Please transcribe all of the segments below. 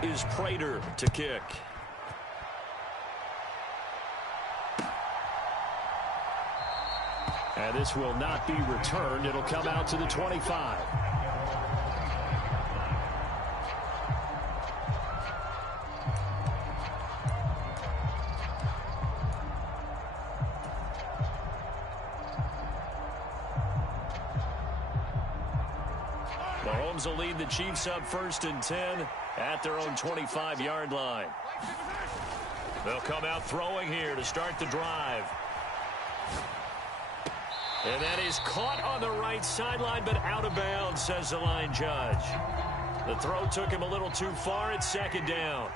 out is Prater to kick. And this will not be returned. It'll come out to the 25. Mahomes will lead the Chiefs up 1st and 10 at their own 25-yard line. They'll come out throwing here to start the drive. And that is caught on the right sideline, but out of bounds, says the line judge. The throw took him a little too far. It's 2nd down.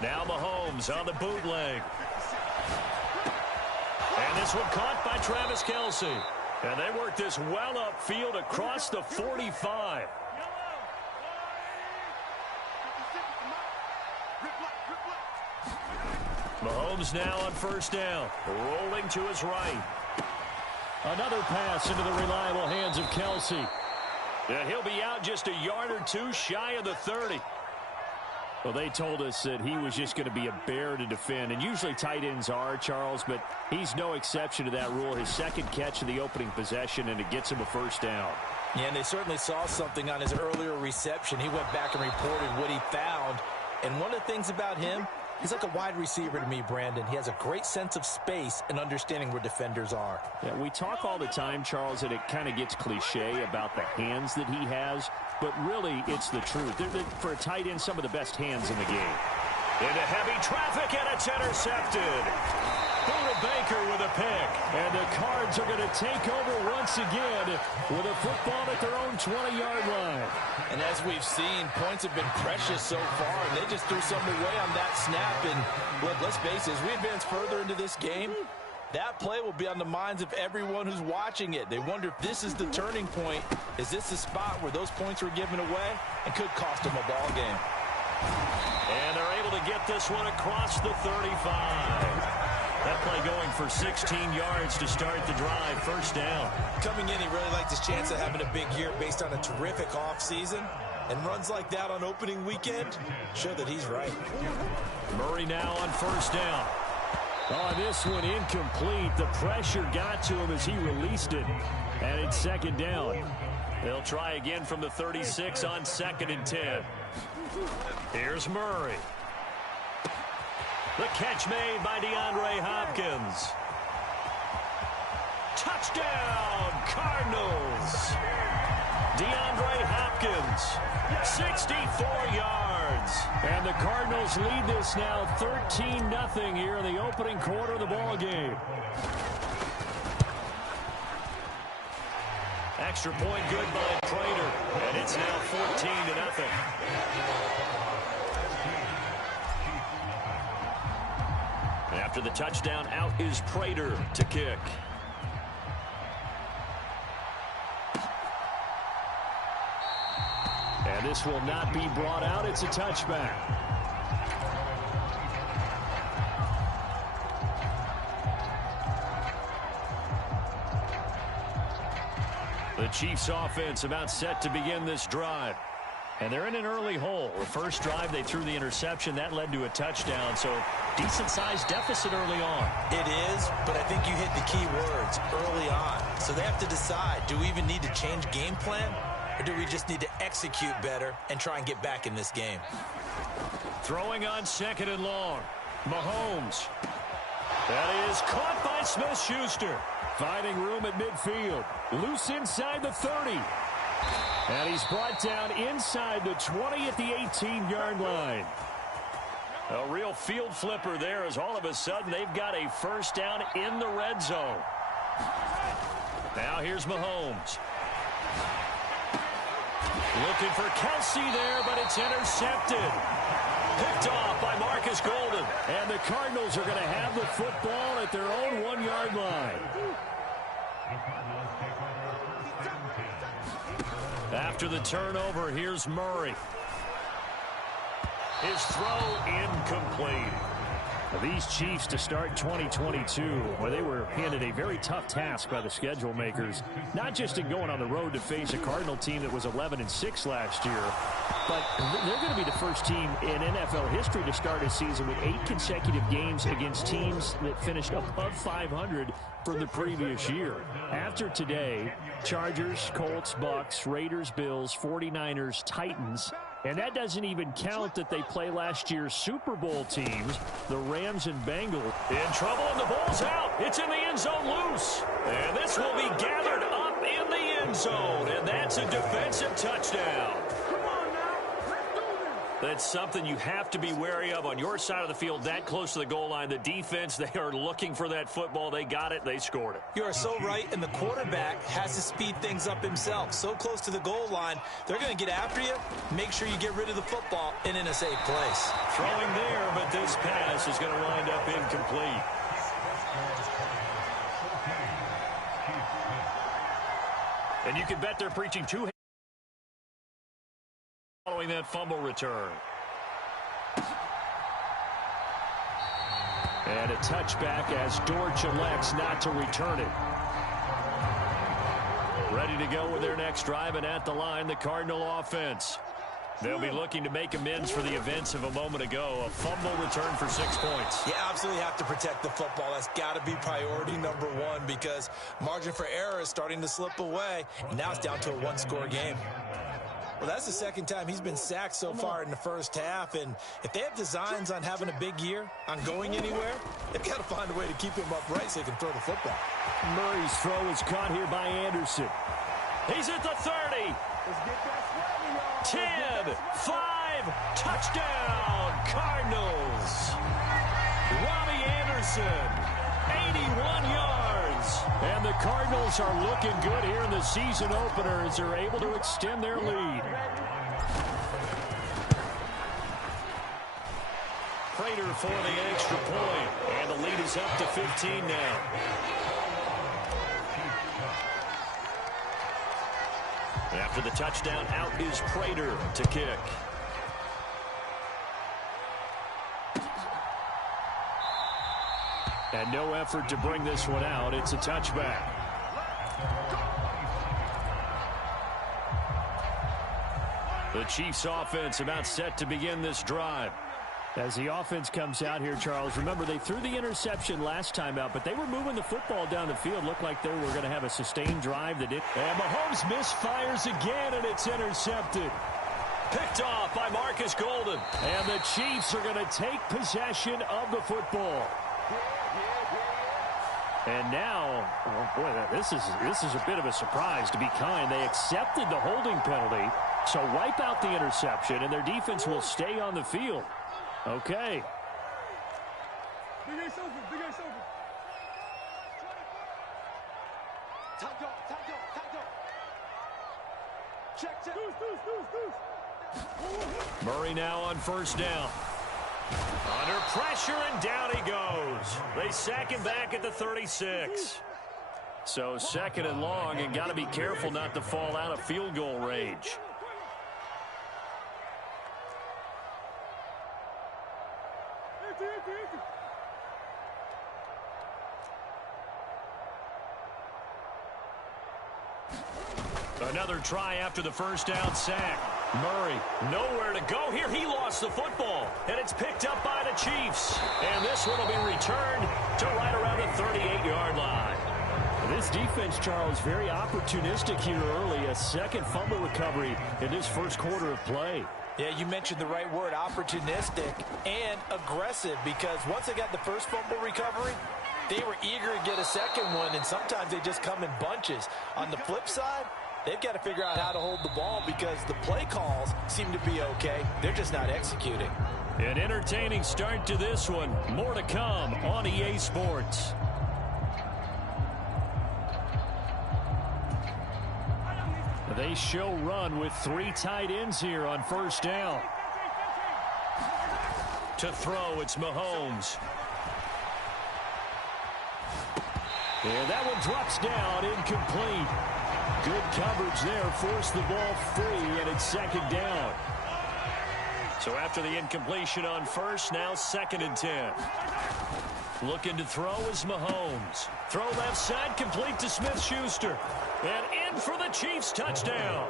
Now Mahomes on the bootleg. And this one caught by Travis Kelce. And they work this well upfield across the 45. Mahomes now on 1st down, rolling to his right. Another pass into the reliable hands of Kelce. And he'll be out just a yard or two shy of the 30. Well, they told us that he was just going to be a bear to defend, and usually tight ends are, Charles, but he's no exception to that rule. His 2nd catch of the opening possession, and it gets him a 1st down. Yeah, and they certainly saw something on his earlier reception. He went back and reported what he found, and one of the things about him, he's like a wide receiver to me, Brandon. He has a great sense of space and understanding where defenders are. Yeah, we talk all the time, Charles, and it kind of gets cliche about the hands that he has, but really it's the truth. They're, for a tight end, some of the best hands in the game. Into heavy traffic, and it's intercepted. Buda Baker with a pick. And the Cards are going to take over once again with a football at their own 20-yard line. And as we've seen, points have been precious so far, and they just threw something away on that snap. And look, let's face it, as we advance further into this game, that play will be on the minds of everyone who's watching it. They wonder if this is the turning point. Is this the spot where those points were given away and could cost them a ball game? And they're able to get this one across the 35. That play going for 16 yards to start the drive. 1st down. Coming in, he really liked his chance of having a big year based on a terrific offseason. And runs like that on opening weekend show that he's right. Murray now on 1st down. Oh, this one incomplete. The pressure got to him as he released it. And it's 2nd down. They'll try again from the 36 on 2nd and 10. Here's Murray. The catch made by DeAndre Hopkins. Touchdown, Cardinals. DeAndre Hopkins, 64 yards. And the Cardinals lead this now 13-0 here in the opening quarter of the ball game. Extra point good by Prater, and it's now 14-0. After the touchdown, out is Prater to kick. And this will not be brought out. It's a touchback. The Chiefs offense about set to begin this drive. And they're in an early hole. The first drive, they threw the interception. That led to a touchdown. So decent-sized deficit early on. It is, but I think you hit the key words, early on. So they have to decide, do we even need to change game plan? Or do we just need to execute better and try and get back in this game? Throwing on 2nd and long. Mahomes. That is caught by Smith-Schuster. Finding room at midfield. Loose inside the 30. And he's brought down inside the 20 at the 18-yard line. A real field flipper there as all of a sudden they've got a 1st down in the red zone. Now here's Mahomes. Looking for Kelce there, but it's intercepted. Picked off by Marcus Golden. And the Cardinals are going to have the football at their own 1-yard line. After the turnover, here's Murray. His throw incomplete. These Chiefs to start 2022, where they were handed a very tough task by the schedule makers, not just in going on the road to face a Cardinal team that was 11-6 last year, but they're going to be the first team in NFL history to start a season with 8 consecutive games against teams that finished above 500 from the previous year. After today, Chargers, Colts, Bucks, Raiders, Bills, 49ers, Titans. And that doesn't even count that they play last year's Super Bowl teams, the Rams and Bengals. In trouble, and the ball's out. It's in the end zone loose. And this will be gathered up in the end zone. And that's a defensive touchdown. That's something you have to be wary of on your side of the field, that close to the goal line. The defense, they are looking for that football. They got it. They scored it. You are so right, and the quarterback has to speed things up himself. So close to the goal line, they're going to get after you. Make sure you get rid of the football and in a safe place. Throwing there, but this pass is going to wind up incomplete. And you can bet they're preaching two following that fumble return. And a touchback as Dortch elects not to return it. Ready to go with their next drive, and at the line, the Cardinal offense. They'll be looking to make amends for the events of a moment ago. A fumble return for 6 points. You absolutely have to protect the football. That's got to be priority number one, because margin for error is starting to slip away. And now it's down to a one-score game. Well, that's the second time he's been sacked so far in the first half, and if they have designs on having a big year, on going anywhere, they've got to find a way to keep him upright so they can throw the football. Murray's throw is caught here by Anderson. He's at the 30. 10, 5, touchdown, Cardinals. Robbie Anderson, 81 yards. And the Cardinals are looking good here in the season opener as they're able to extend their lead. Prater for the extra point, and the lead is up to 15 now. After the touchdown, out is Prater to kick. And no effort to bring this one out. It's a touchback. The Chiefs offense about set to begin this drive. As the offense comes out here, Charles, remember they threw the interception last time out, but they were moving the football down the field. Looked like they were going to have a sustained drive that did. And Mahomes misfires again, and it's intercepted. Picked off by Marcus Golden. And the Chiefs are going to take possession of the football. And now, oh boy, this is a bit of a surprise, to be kind. They accepted the holding penalty, so wipe out the interception, and their defense will stay on the field. Okay. Big Ace open, Big Ace open. Tight dog. Check. Deuce. Murray now on first down. Under pressure, and down he goes. They sack him back at the 36. So second and long, and got to be careful not to fall out of field goal range. Another try after the first down sack. Murray, nowhere to go here. He lost the football, and it's picked up by the Chiefs. And this one will be returned to right around the 38-yard line. This defense, Charles, very opportunistic here early. A second fumble recovery in this first quarter of play. Yeah, you mentioned the right word, opportunistic and aggressive, because once they got the first fumble recovery, they were eager to get a second one, and sometimes they just come in bunches. On the flip side, they've got to figure out how to hold the ball, because the play calls seem to be okay. They're just not executing. An entertaining start to this one. More to come on EA Sports. They show run with 3 tight ends here on first down. To throw, it's Mahomes. And that one drops down, incomplete. Good coverage there, forced the ball free, and it's second down. So after the incompletion on first, now 2nd and 10. Looking to throw is Mahomes. Throw left side, complete to Smith-Schuster. And in for the Chiefs touchdown.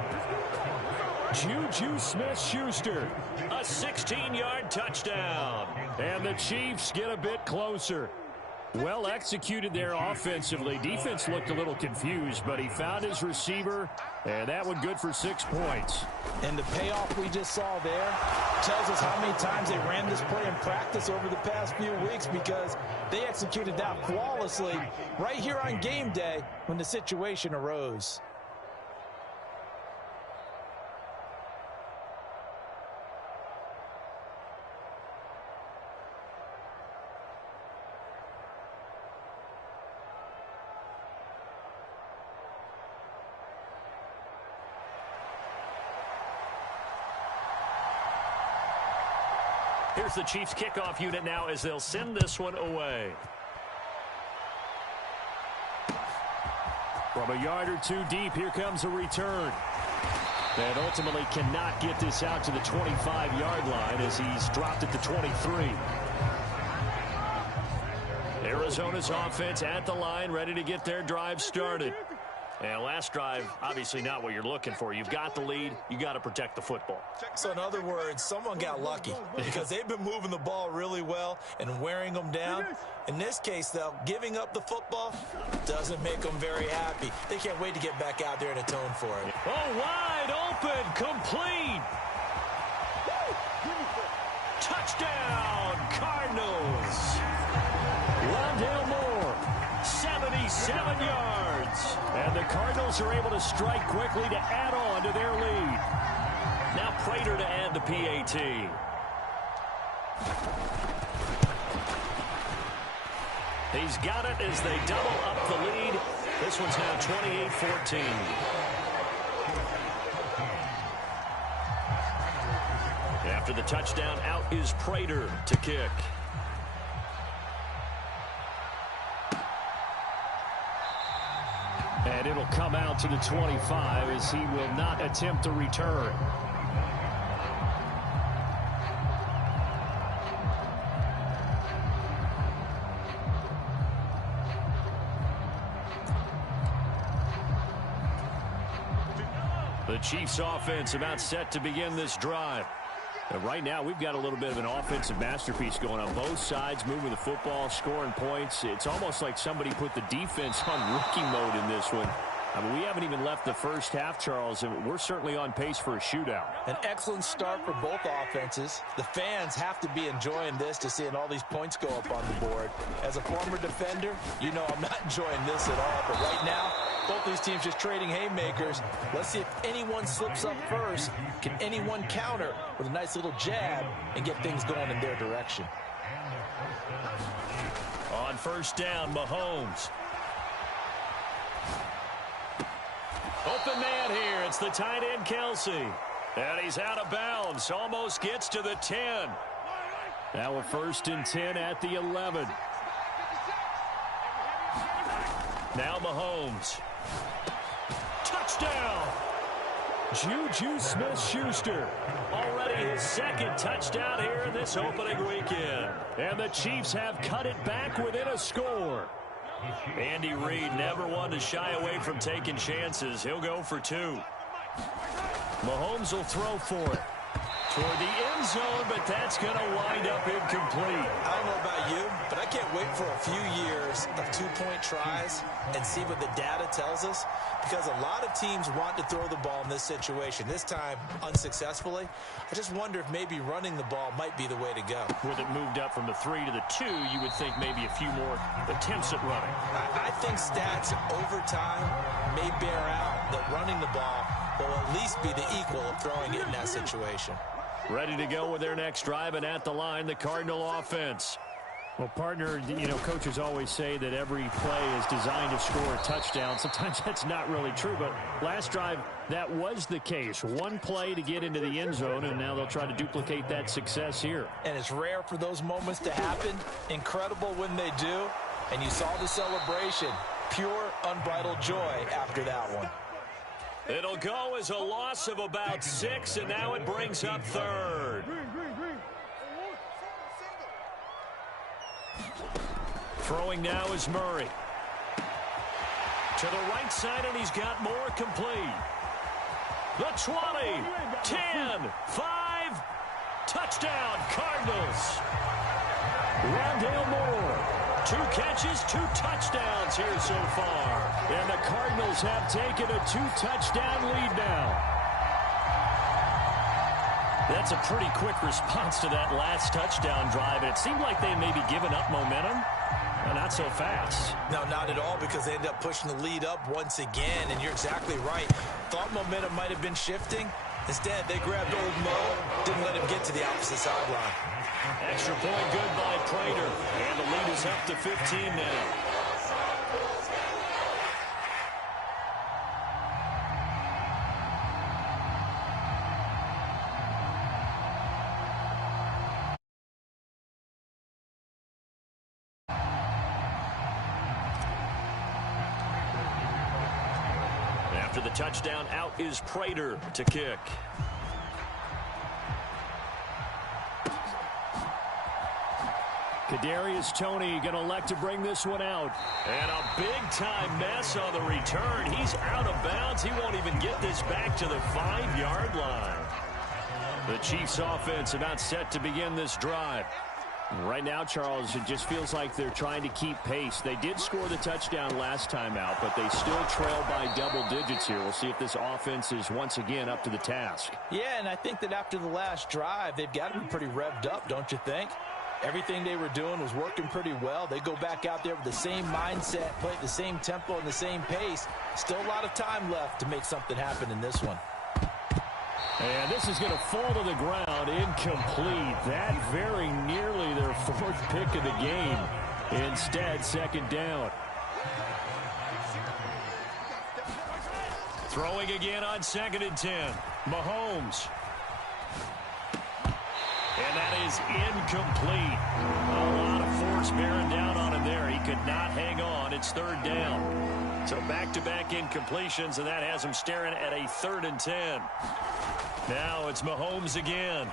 Juju Smith-Schuster, a 16-yard touchdown. And the Chiefs get a bit closer. Well executed there offensively. Defense looked a little confused, but he found his receiver, and that one good for 6 points. And the payoff we just saw there tells us how many times they ran this play in practice over the past few weeks, because they executed that flawlessly right here on game day when the situation arose. Here's the Chiefs kickoff unit now as they'll send this one away. From a yard or two deep, here comes a return. And ultimately cannot get this out to the 25-yard line as he's dropped at the 23. Arizona's offense at the line, ready to get their drive started. And last drive, obviously not what you're looking for. You've got the lead. You got to protect the football. So in other words, someone got lucky because they've been moving the ball really well and wearing them down. In this case, though, giving up the football doesn't make them very happy. They can't wait to get back out there and atone for it. Oh, wide open, complete. Touchdown, Cardinals. Rondale Moore, 77 yards. And the Cardinals are able to strike quickly to add on to their lead. Now Prater to add the PAT. He's got it as they double up the lead. This one's now 28-14. After the touchdown, out is Prater to kick. And it'll come out to the 25 as he will not attempt to return. The Chiefs offense about set to begin this drive. And right now, we've got a little bit of an offensive masterpiece going on. Both sides moving the football, scoring points. It's almost like somebody put the defense on rookie mode in this one. I mean, we haven't even left the first half, Charles, and we're certainly on pace for a shootout. An excellent start for both offenses. The fans have to be enjoying this to seeing all these points go up on the board. As a former defender, you know I'm not enjoying this at all. But right now, both these teams just trading haymakers. Let's see if anyone slips up first. Can anyone counter with a nice little jab and get things going in their direction? On first down, Mahomes. Open man here. It's the tight end, Kelsey. And he's out of bounds. Almost gets to the 10. Now a 1st and 10 at the 11. Now Mahomes. Touchdown. Juju Smith-Schuster. Already his 2nd touchdown here in this opening weekend. And the Chiefs have cut it back within a score. Andy Reid never one to shy away from taking chances. He'll go for 2. Mahomes will throw for it. Toward the end zone, but that's going to wind up incomplete. I don't know about you, but I can't wait for a few years of 2-point tries and see what the data tells us, because a lot of teams want to throw the ball in this situation. This time, unsuccessfully. I just wonder if maybe running the ball might be the way to go. With it moved up from the 3 to the 2, you would think maybe a few more attempts at running. I think stats over time may bear out that running the ball will at least be the equal of throwing it in that situation. Ready to go with their next drive, and at the line, the Cardinal offense. Well, partner, you know, coaches always say that every play is designed to score a touchdown. Sometimes that's not really true, but last drive, that was the case. One play to get into the end zone, and now they'll try to duplicate that success here. And it's rare for those moments to happen. Incredible when they do. And you saw the celebration. Pure, unbridled joy after that one. It'll go as a loss of about 6, and now it brings up 3rd. Throwing now is Murray. To the right side, and he's got more complete. The 20, 10, 5, touchdown, Cardinals. Rondale Moore, 2 catches, 2 touchdowns here so far. And the Cardinals have taken a 2-touchdown lead now. That's a pretty quick response to that last touchdown drive. And it seemed like they may be giving up momentum. Not so fast. No, not at all, because they ended up pushing the lead up once again. And you're exactly right. Thought momentum might have been shifting. Instead, they grabbed old Mo, didn't let him get to the opposite sideline. Extra point good by Prater. And the lead is up to 15 now. After the touchdown, out is Prater to kick. Kadarius Toney going to elect to bring this one out. And a big-time mess on the return. He's out of bounds. He won't even get this back to the 5-yard line. The Chiefs offense about set to begin this drive. Right now, Charles, it just feels like they're trying to keep pace. They did score the touchdown last time out, but they still trail by double digits here. We'll see if this offense is once again up to the task. Yeah, and I think that after the last drive, they've got to be pretty revved up, don't you think? Everything they were doing was working pretty well. They go back out there with the same mindset, play at the same tempo and the same pace. Still a lot of time left to make something happen in this one. And this is going to fall to the ground, incomplete. That very nearly their 4th pick of the game. Instead, 2nd down. Throwing again on 2nd and 10. Mahomes. And that is incomplete. A lot of force bearing down on him there. He could not hang on. It's 3rd down. So back-to-back incompletions, and that has him staring at a 3rd and 10. Now it's Mahomes again.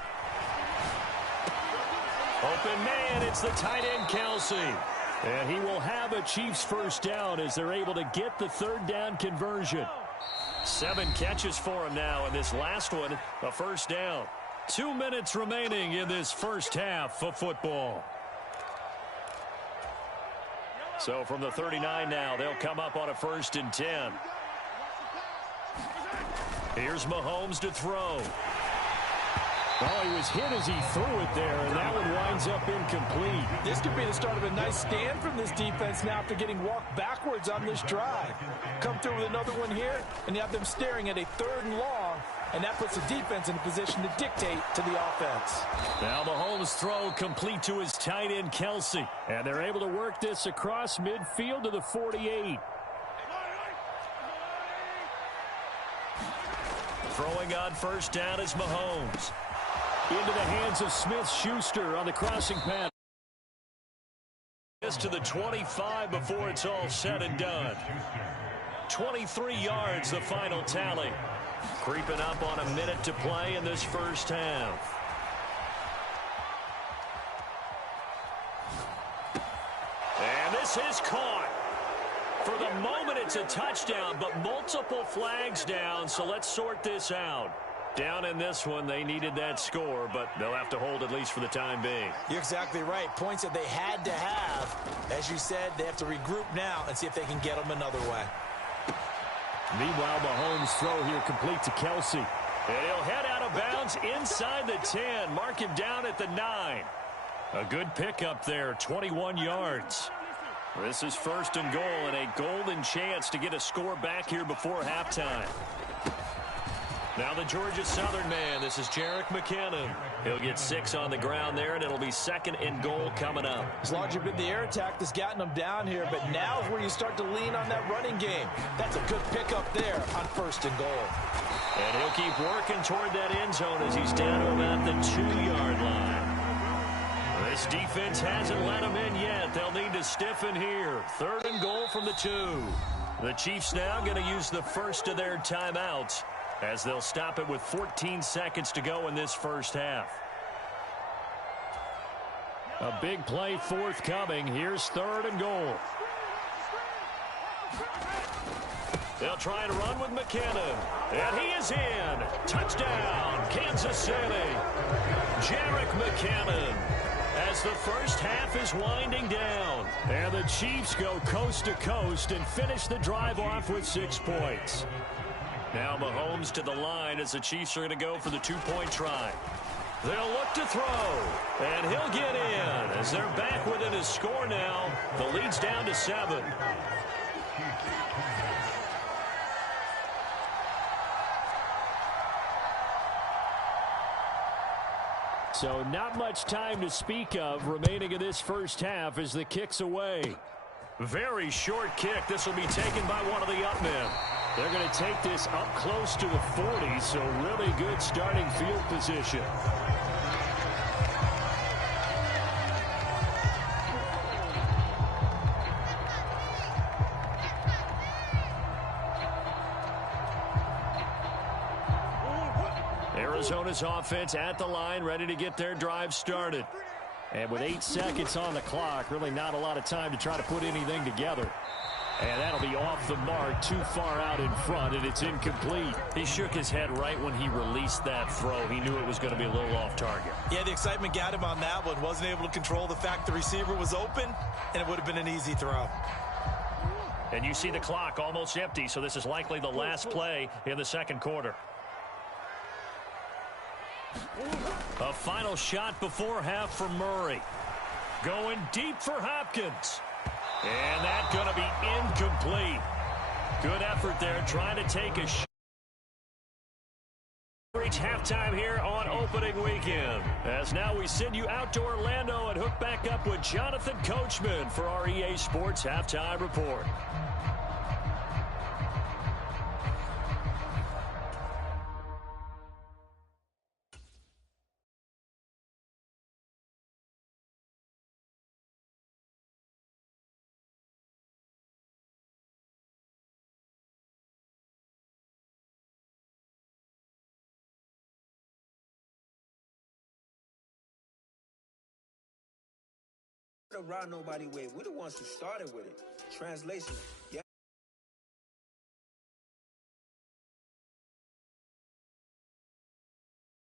Open man, it's the tight end Kelce. And he will have a Chiefs first down as they're able to get the 3rd down conversion. 7 catches for him now, and this last one, a first down. 2 minutes remaining in this first half of football. So from the 39 now, they'll come up on a 1st and 10. Here's Mahomes to throw. Well, he was hit as he threw it there, and that one winds up incomplete. This could be the start of a nice stand from this defense now after getting walked backwards on this drive. Come through with another one here, and you have them staring at a 3rd and long, and that puts the defense in a position to dictate to the offense. Now Mahomes' throw complete to his tight end Kelce, and they're able to work this across midfield to the 48. Throwing on first down is Mahomes. Into the hands of Smith-Schuster on the crossing pass. To the 25 before it's all said and done. 23 yards, the final tally. Creeping up on a minute to play in this first half. And this is caught. For the moment, it's a touchdown, but multiple flags down, so let's sort this out. Down in this one, they needed that score, but they'll have to hold at least for the time being. You're exactly right. Points that they had to have. As you said, they have to regroup now and see if they can get them another way. Meanwhile, Mahomes' throw here complete to Kelce. And he'll head out of bounds inside the 10. Mark him down at the 9. A good pickup there, 21 yards. This is 1st and goal, and a golden chance to get a score back here before halftime. Now the Georgia Southern man, this is Jerick McKinnon. He'll get 6 on the ground there, and it'll be 2nd and goal coming up. It's largely been the air attack that's gotten them down here, but now is where you start to lean on that running game. That's a good pickup there on 1st and goal. And he'll keep working toward that end zone as he's down to about the 2-yard line. This defense hasn't let them in yet. They'll need to stiffen here. 3rd and goal from the 2. The Chiefs now going to use the first of their timeouts, as they'll stop it with 14 seconds to go in this first half. A big play forthcoming. Here's 3rd and goal. They'll try to run with McKinnon. And he is in. Touchdown, Kansas City. Jerick McKinnon. As the first half is winding down. And the Chiefs go coast to coast and finish the drive off with 6 points. Now Mahomes to the line as the Chiefs are going to go for the 2-point try. They'll look to throw. And he'll get in as they're back within his score now. The lead's down to 7. So not much time to speak of remaining in this first half as the kick's away. Very short kick. This will be taken by one of the up men. They're going to take this up close to the 40, so really good starting field position. Arizona's offense at the line, ready to get their drive started. And with 8 seconds on the clock, really not a lot of time to try to put anything together. And that'll be off the mark, too far out in front, and it's incomplete. He shook his head right when he released that throw. He knew it was going to be a little off target. Yeah, the excitement got him on that one. Wasn't able to control the fact the receiver was open, and it would have been an easy throw. And you see the clock almost empty, so this is likely the last play in the second quarter. A final shot before half for Murray. Going deep for Hopkins. And that's going to be incomplete. Good effort there trying to take a shot. Reach halftime here on opening weekend. As now we send you out to Orlando and hook back up with Jonathan Coachman for our EA Sports Halftime Report. Ride nobody with. We're the ones who started with it. Translation. Yeah.